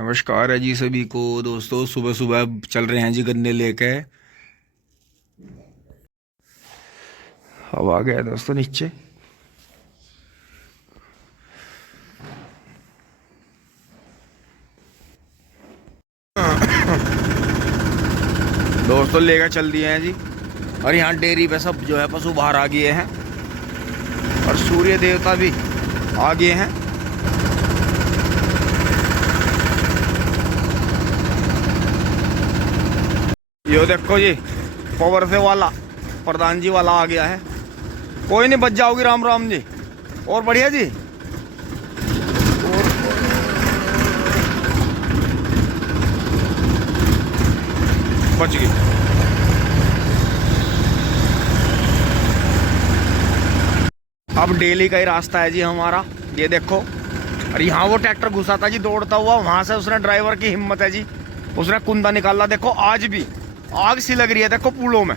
नमस्कार है जी सभी को। दोस्तों सुबह सुबह चल रहे हैं जी गन्ने लेके। अब आ गया दोस्तों नीचे। दोस्तों लेकर चल दिए हैं जी। और यहाँ डेयरी पे सब जो है पशु बाहर आ गए हैं और सूर्य देवता भी आ गए हैं। यो देखो जी, पावर से वाला प्रधान जी वाला आ गया है। कोई नहीं, बच जाओगी। राम राम जी। और बढ़िया जी। बच गई। अब डेली का ही रास्ता है जी हमारा, ये देखो। और यहाँ वो ट्रैक्टर घुसा था जी दौड़ता हुआ, वहां से उसने, ड्राइवर की हिम्मत है जी, उसने कुंदा निकाला। देखो आज भी आग सी लग रही है, देखो पुलों में।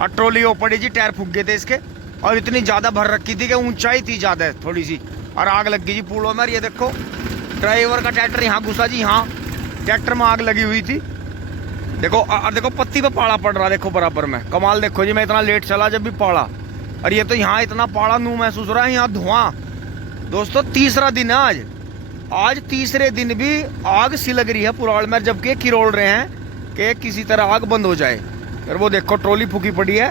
और ट्रॉली वो पड़ी जी, टायर फूक गए थे इसके। और इतनी ज्यादा भर रखी थी कि ऊंचाई थी ज्यादा थोड़ी सी, और आग लग गई जी पुलों में। और ये देखो ड्राइवर का ट्रैक्टर यहाँ घुसा जी, यहाँ ट्रैक्टर में आग लगी हुई थी। देखो और देखो पत्ती पे पाड़ा पड़ रहा, देखो बराबर में। कमाल देखो जी, मैं इतना लेट चला जब भी पाड़ा। और ये तो यहाँ इतना पाड़ा नू महसूस हो रहा है, यहाँ धुआं। दोस्तों तीसरा दिन है आज। आज तीसरे दिन भी आग सी लग रही है पुराल में, जबकि किरोल रहे हैं कि किसी तरह आग बंद हो जाए। और वो देखो ट्रॉली फूकी पड़ी है,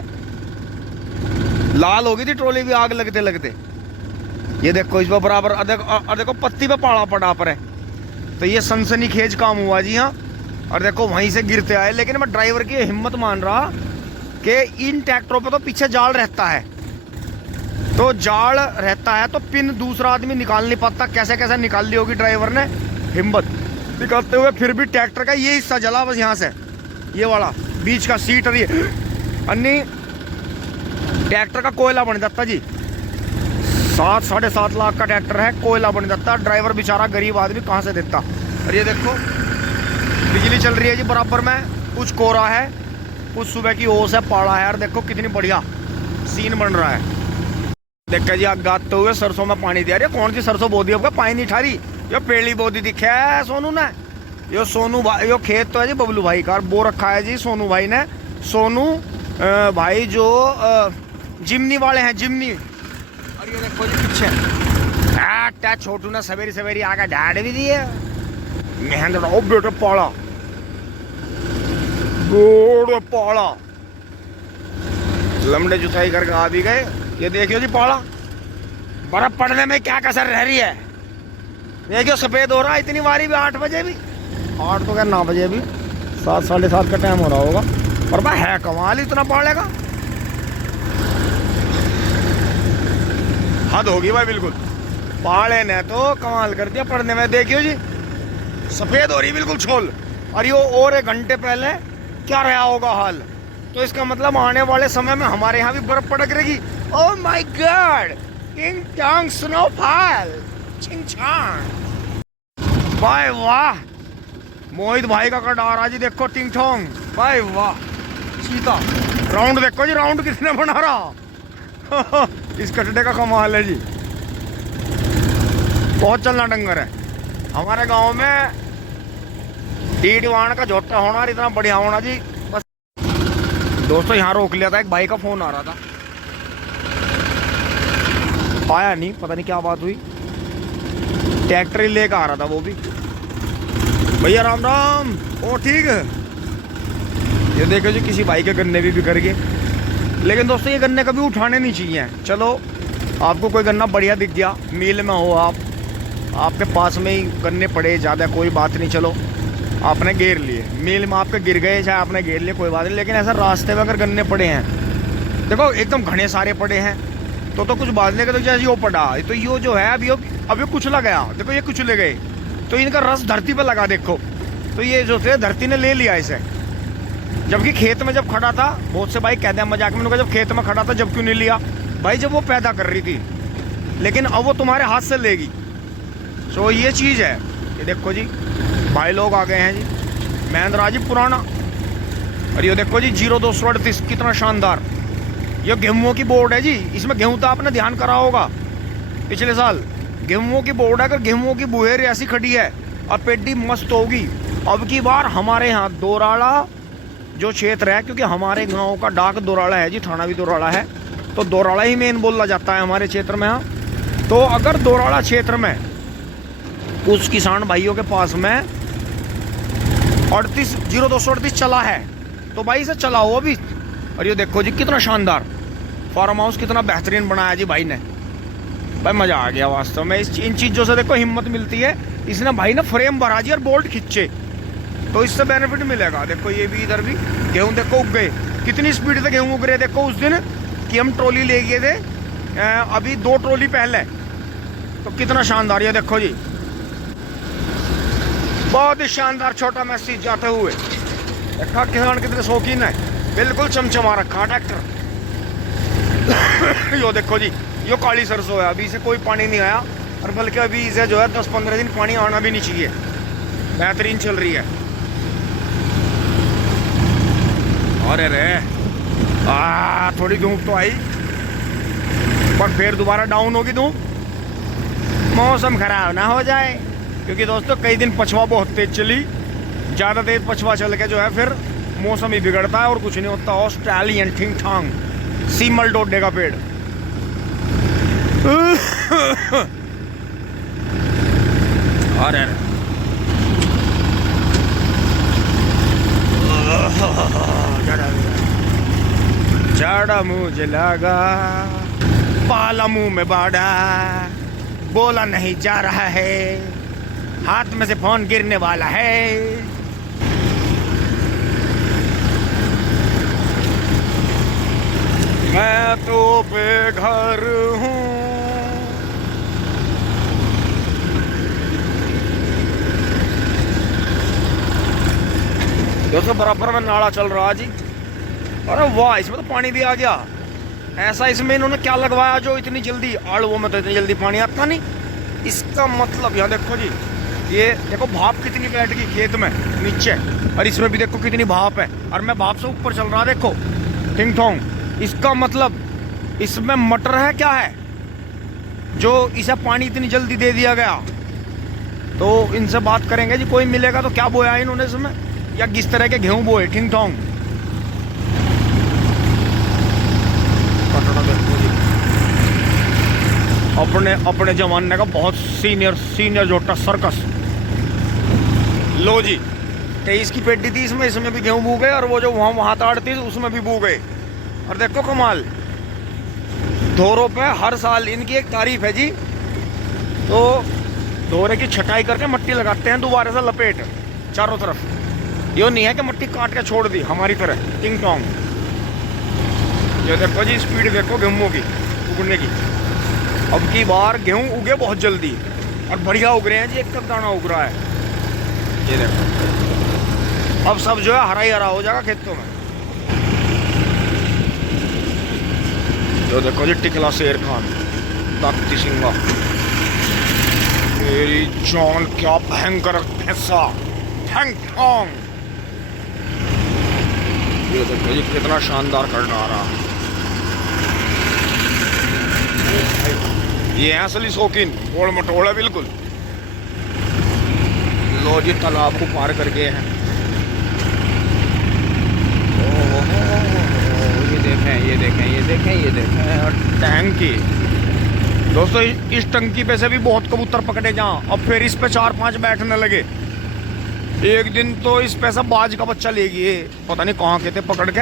लाल हो गई थी ट्रॉली भी आग लगते लगते। ये देखो इस पर बराबर, और देखो पत्ती पे पाड़ा पड़ा पर है। तो ये सनसनीखेज काम हुआ जी यहाँ। और देखो वहीं से गिरते आए। लेकिन मैं ड्राइवर की हिम्मत मान रहा कि इन ट्रैक्टरों पे तो पीछे जाल रहता है, तो जाल रहता है तो पिन दूसरा आदमी निकाल नहीं पाता। कैसे कैसे निकाल ली होगी ड्राइवर ने हिम्मत निकालते हुए। फिर भी ट्रैक्टर का ये हिस्सा जला बस, यहाँ से ये वाला बीच का सीट। और ये अन्नी ट्रैक्टर का कोयला बन जाता जी। 7-7.5 लाख का ट्रैक्टर है, कोयला बन जाता। ड्राइवर बेचारा गरीब आदमी कहाँ से देता। और ये देखो बिजली चल रही है जी बराबर में। कुछ कोहरा है, कुछ सुबह की ओस है, पाड़ा है। और देखो कितनी बढ़िया सीन बन रहा है। देखा जी आग गाते हुए सरसों में पानी दिया। अरे कौन सी सरसों बो दी, आपका पानी नहीं ठा रही। ये पेड़ी बो दी दिखे है सोनू ने। यो सोनू भाई, यो खेत तो है जी बबलू भाई का, बो रखा है जी सोनू भाई ने। सोनू भाई जो जिमनी वाले हैं, जिमनी। और ये देखो जी पीछे छोटू ने सवेरी सवेरी आकर ढाड़ भी दी है। मेहनत ओ बेटा पाड़ा, गोड़ पाड़ा लमड़े जुताई करके आ भी गए। ये देखियो जी पाड़ा, बर्फ पड़ने में क्या कसर रह रही है। देखियो सफेद हो रहा है इतनी बारी भी। 8 बजे भी, 8 तो क्या 9 बजे भी, 7-7:30 का टाइम हो रहा होगा। पर भाई है कमाल, इतना पड़ेगा हद होगी भाई बिल्कुल। पहाड़े ने तो कमाल कर दिया पड़ने में। देखियो जी सफेद हो रही बिल्कुल छोल। और ये और 1 घंटे पहले क्या रहा होगा हाल। तो इसका मतलब आने वाले समय में हमारे यहाँ भी बर्फ पड़क रहेगी। ओह माय गॉड, टिंग टॉन्ग स्नोफॉल, चिंग चांग। भाई वाह, मोहित भाई का कटारा जी। देखो टिंग टॉन्ग, भाई वाह। चीता राउंड देखो जी, राउंड किसने बना रहा। इस कटड़े का कमाल है जी, बहुत चलना डंगर है। हमारे गांव में डीडवान का झोटा होना और इतना बढ़िया होना जी बस। दोस्तों यहाँ रोक लिया था, एक भाई का फोन आ रहा था, आया नहीं, पता नहीं क्या बात हुई। ट्रैक्टर ही लेकर आ रहा था वो भी। भैया राम राम। ओ ठीक है। ये देखो जी किसी भाई के गन्ने भी बिखर गए। लेकिन दोस्तों ये गन्ने कभी उठाने नहीं चाहिए। चलो आपको कोई गन्ना बढ़िया दिख गया, मिल में हो आप, आपके पास में ही गन्ने पड़े ज़्यादा, कोई बात नहीं। चलो आपने घेर लिए, मिल में आपके गिर गए, चाहे आपने घेर लिए कोई बात नहीं। लेकिन ऐसा रास्ते में अगर गन्ने पड़े हैं, देखो एकदम घने सारे पड़े हैं, तो कुछ बात नहीं। तो जैसे यो पड़ा, तो यो जो है अब ये कुचला गया। देखो ये कुचले गए, तो इनका रस धरती पर लगा। देखो तो ये जो थे धरती ने ले लिया इसे। जबकि खेत में जब खड़ा था, बहुत से भाई कहते हैं मजाक में, जब खेत में खड़ा था जब क्यों नहीं लिया भाई, जब वो पैदा कर रही थी। लेकिन अब वो तुम्हारे हाथ से लेगी। तो ये चीज़ है। ये देखो जी भाई लोग आ गए हैं जी, महिंद्रा जी पुराना। और ये देखो जी 0238 कितना शानदार। ये गेहूं की बोर्ड है जी। इसमें गेहूं तो आपने ध्यान करा होगा पिछले साल, गेहूं की बोर्ड है। अगर गेहूं की बुहेर ऐसी खड़ी है और पेड्डी मस्त होगी। अब की बार हमारे यहाँ दोराड़ा जो क्षेत्र है, क्योंकि हमारे गांव का डाक दोराड़ा है जी, थाना भी दोराड़ा है, तो दोराड़ा ही मेन बोला जाता है हमारे क्षेत्र में। हाँ, तो अगर दोराड़ा क्षेत्र में कुछ किसान भाइयों के पास में 0238 चला है तो भाई इसे चलाओ अभी। और ये देखो जी कितना शानदार फार्म हाउस, कितना बेहतरीन बनाया जी भाई ने। भाई मजा आ गया वास्तव में। इन चीजों से देखो हिम्मत मिलती है। इसने भाई ने फ्रेम भरा जी और बोल्ट खींचे, तो इससे बेनिफिट मिलेगा। देखो ये भी, इधर भी गेहूं देखो उग गए, कितनी स्पीड से गेहूं उग रहे। देखो उस दिन कि हम ट्रॉली ले गए थे, अभी 2 ट्रॉली पहले, तो कितना शानदार। ये देखो जी बहुत ही शानदार छोटा मैसेज जाते हुए। देखा किसान कितने शौकीन है, बिल्कुल चमचमा रखा ट्रैक्टर। यो देखो जी, यो काली सरसों है, अभी इसे कोई पानी नहीं आया, और बल्कि अभी इसे जो है 10-15 दिन पानी आना भी नहीं चाहिए, बेहतरीन चल रही है। अरे रे थोड़ी धूप तो आई, पर फिर दोबारा डाउन होगी धूप, मौसम खराब ना हो जाए। क्योंकि दोस्तों कई दिन पछवा बहुत तेज चली, ज़्यादा तेज पछवा चल के जो है फिर मौसम ही बिगड़ता है और कुछ नहीं होता। ऑस्ट्रेलियन ठिंग ठांग सीमल डोडे का पेड़। अरे जाड़ा मुझे लगा, पाला मुंह में बाड़ा, बोला नहीं जा रहा है, हाथ में से फोन गिरने वाला है। मैं तो बेघर हूँ। दोस्तों बराबर में नाला चल रहा जी। अरे वाह, इसमें तो पानी भी आ गया। ऐसा इसमें इन्होंने क्या लगवाया जो इतनी जल्दी, आलुओं में तो इतनी जल्दी पानी आता नहीं। इसका मतलब यहाँ देखो जी, ये देखो भाप कितनी बैठ गई खेत में नीचे, और इसमें भी देखो कितनी भाप है, और मैं भाप से ऊपर चल रहा देखो ठिंग ठोंग। इसका मतलब इसमें मटर है क्या है जो इसे पानी इतनी जल्दी दे दिया गया। तो इनसे बात करेंगे जी, कोई मिलेगा तो क्या बोया इन्होंने इसमें, या किस तरह के गेहूं बोए ठिंग ठोंग। अपने अपने जमाने का बहुत सीनियर जोटा सर्कस। लो जी 23 की पेटी थी इसमें भी गेहूं बू गए, और वो जो वहाँ ताड़ थी उसमें भी बू गए। और देखो कमाल, धोरों पे हर साल इनकी एक तारीफ है जी। तो धोरे की छटाई करके मट्टी लगाते हैं दोबारा से लपेट चारों तरफ। ये नहीं है कि मट्टी काट के छोड़ दी हमारी तरह टिंग टोंग। ये देखो जी स्पीड देखो गेहूं की उगने की। अब की बार गेहूं उगे बहुत जल्दी और बढ़िया उग रहे हैं जी, एक दाना उग रहा है। ये देखो अब सब जो है हरा ही हरा हो जाएगा खेतों में। जो देखो जी टिकला शेर खान ताकती सिंगा, मेरी जान क्या भयंकर भैंसा ठंग ठोंग। ये देखो जी कितना शानदार करना आ रहा। ये है असली शौकीन, गोल मटोल है बिल्कुल। लो जी तालाब को पार कर गए हैं। ये देखें और टंकी। दोस्तों इस टंकी पे से भी बहुत कबूतर पकड़े जहाँ, अब फिर इस पे 4-5 बैठने लगे। एक दिन तो इस पे से बाज का बच्चा ले गए, पता नहीं कहाँ के थे पकड़ के,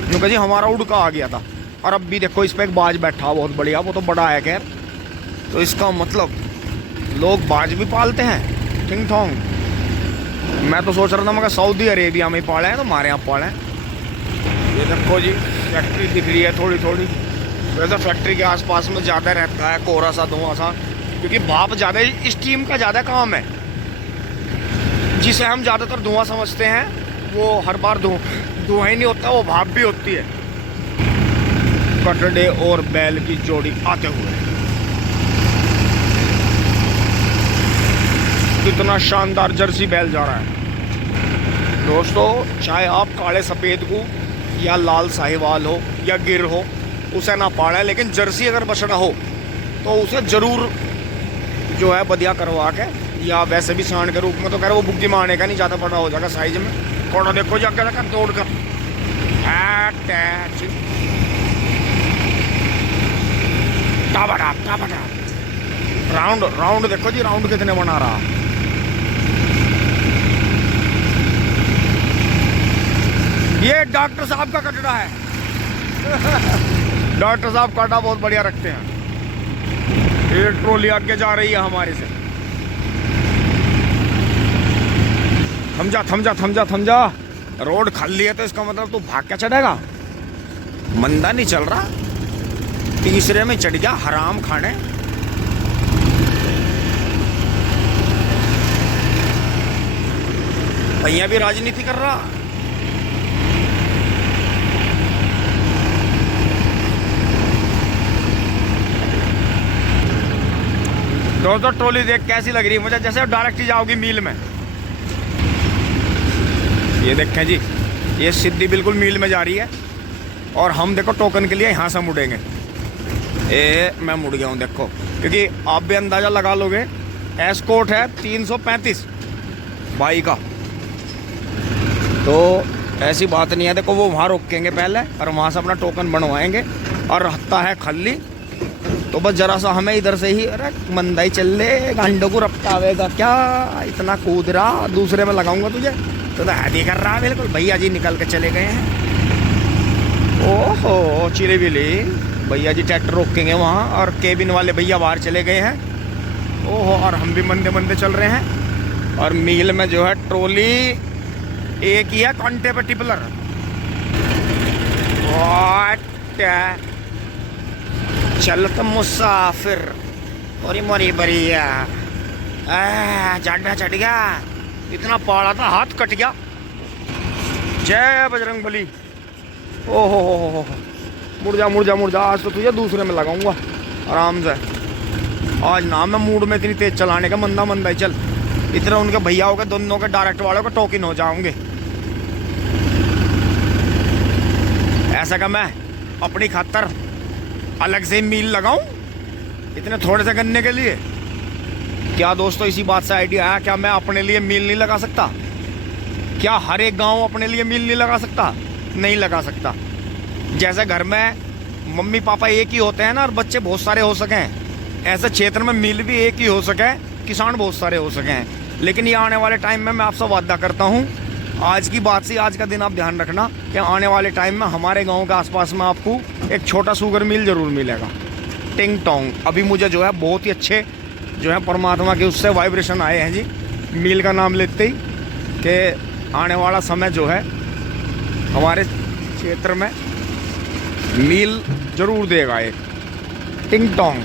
क्योंकि जी हमारा उड़का आ गया था। और अब भी देखो इस पे एक बाज बैठा बहुत बढ़िया, वो तो बड़ा है खैर। तो इसका मतलब लोग बाज भी पालते हैं ठिंग ठोंग। मैं तो सोच रहा था मगर सऊदी अरेबिया में पाले हैं तो हमारे यहाँ पाले हैं। ये देखो जी फैक्ट्री दिख रही है थोड़ी थोड़ी। वैसे फैक्ट्री के आसपास में ज़्यादा रहता है कोहरा सा धुआं सा, क्योंकि भाप ज़्यादा, स्टीम का ज़्यादा काम है। जिसे हम ज़्यादातर धुआं समझते हैं वो हर बार धुआं ही नहीं होता, वो भाप भी होती है। कटड़े और बैल की जोड़ी आते हुए कितना शानदार जर्सी बैल जा रहा है। दोस्तों चाहे आप काले सफ़ेद को या लाल साहिवाल हो या गिर हो, उसे ना पाड़ा है, लेकिन जर्सी अगर बछड़ा हो तो उसे ज़रूर जो है बदिया करवा के या वैसे भी सांड के रूप में तो कह रहे वो बुग्गी में आने का नहीं, ज़्यादा बड़ा हो जाएगा साइज में। कोड़ा देखो जाकर जाकर तोड़ कर राउंड राउंड देखो जी, राउंड कितने बना रहा। ये डॉक्टर साहब का कटड़ा है। डॉक्टर साहब काटा बहुत बढ़िया रखते हैं। ये ट्रॉली आगे जा रही है हमारे से। थम जा थम जा थम जा थम जा। रोड खाली है तो इसका मतलब तू भाग क्या चढ़ेगा? मंदा नहीं चल रहा, तीसरे में चढ़ गया हराम खाने। भैया भी राजनीति कर रहा। दोस्तों ट्रॉली देख कैसी लग रही है मुझे, जैसे डायरेक्ट ही जाओगी मील में। ये देखें जी, ये सीधी बिल्कुल मील में जा रही है और हम देखो टोकन के लिए यहाँ से मुड़ेंगे। मैं मुड़ गया हूँ देखो, क्योंकि आप भी अंदाज़ा लगा लोगे। एस्कॉर्ट है 335 बाई का, तो ऐसी बात नहीं है। देखो वो वहाँ रोकेंगे पहले और वहाँ से अपना टोकन बनवाएंगे और रहता है खाली। तो बस जरा सा हमें इधर से ही, अरे मंदा ही चल ले, गांडों को रपटावेगा क्या, इतना कूद रहा, दूसरे में लगाऊंगा तुझे तो हैदी कर रहा। बिल्कुल भैया जी निकल के चले गए हैं। ओहो चिली बिली, भैया जी ट्रैक्टर रोकेंगे वहाँ और केबिन वाले भैया बाहर चले गए हैं। ओहो, और हम भी मंदे मंदे चल रहे हैं। और मील में जो है ट्रॉली एक ही है, कांटे पे टिपलर। चल तो मुसाफिर और मरी बरिया चढ़ गया, इतना पहाड़ा था हाथ कट गया। जय बजरंग बली। ओहो हो, मुड़ जा मुड़ जा मुड़ जा। आज तो तुझे दूसरे में लगाऊंगा आराम से। आज ना मैं मूड में इतनी तेज चलाने का, मंदा मंदा ही चल। इतना उनके भैया के दोनों के डायरेक्ट वालों के टोकिन हो जाओगे। ऐसा का मैं अपनी खातर अलग से मील लगाऊं इतने थोड़े से गन्ने के लिए? क्या दोस्तों इसी बात से आइडिया आया, क्या मैं अपने लिए मील नहीं लगा सकता? क्या हर एक गांव अपने लिए मील नहीं लगा सकता? नहीं लगा सकता। जैसे घर में मम्मी पापा एक ही होते हैं ना और बच्चे बहुत सारे हो सकें, ऐसे क्षेत्र में मील भी एक ही हो सके, किसान बहुत सारे हो सकें। लेकिन ये आने वाले टाइम में मैं आपसे वादा करता हूँ, आज की बात से आज का दिन आप ध्यान रखना कि आने वाले टाइम में हमारे गांव के आसपास में आपको एक छोटा शुगर मिल जरूर मिलेगा। टिंग टोंग। अभी मुझे जो है बहुत ही अच्छे जो है परमात्मा के उससे वाइब्रेशन आए हैं जी, मील का नाम लेते ही, कि आने वाला समय जो है हमारे क्षेत्र में मील जरूर देगा एक। टिंग टोंग।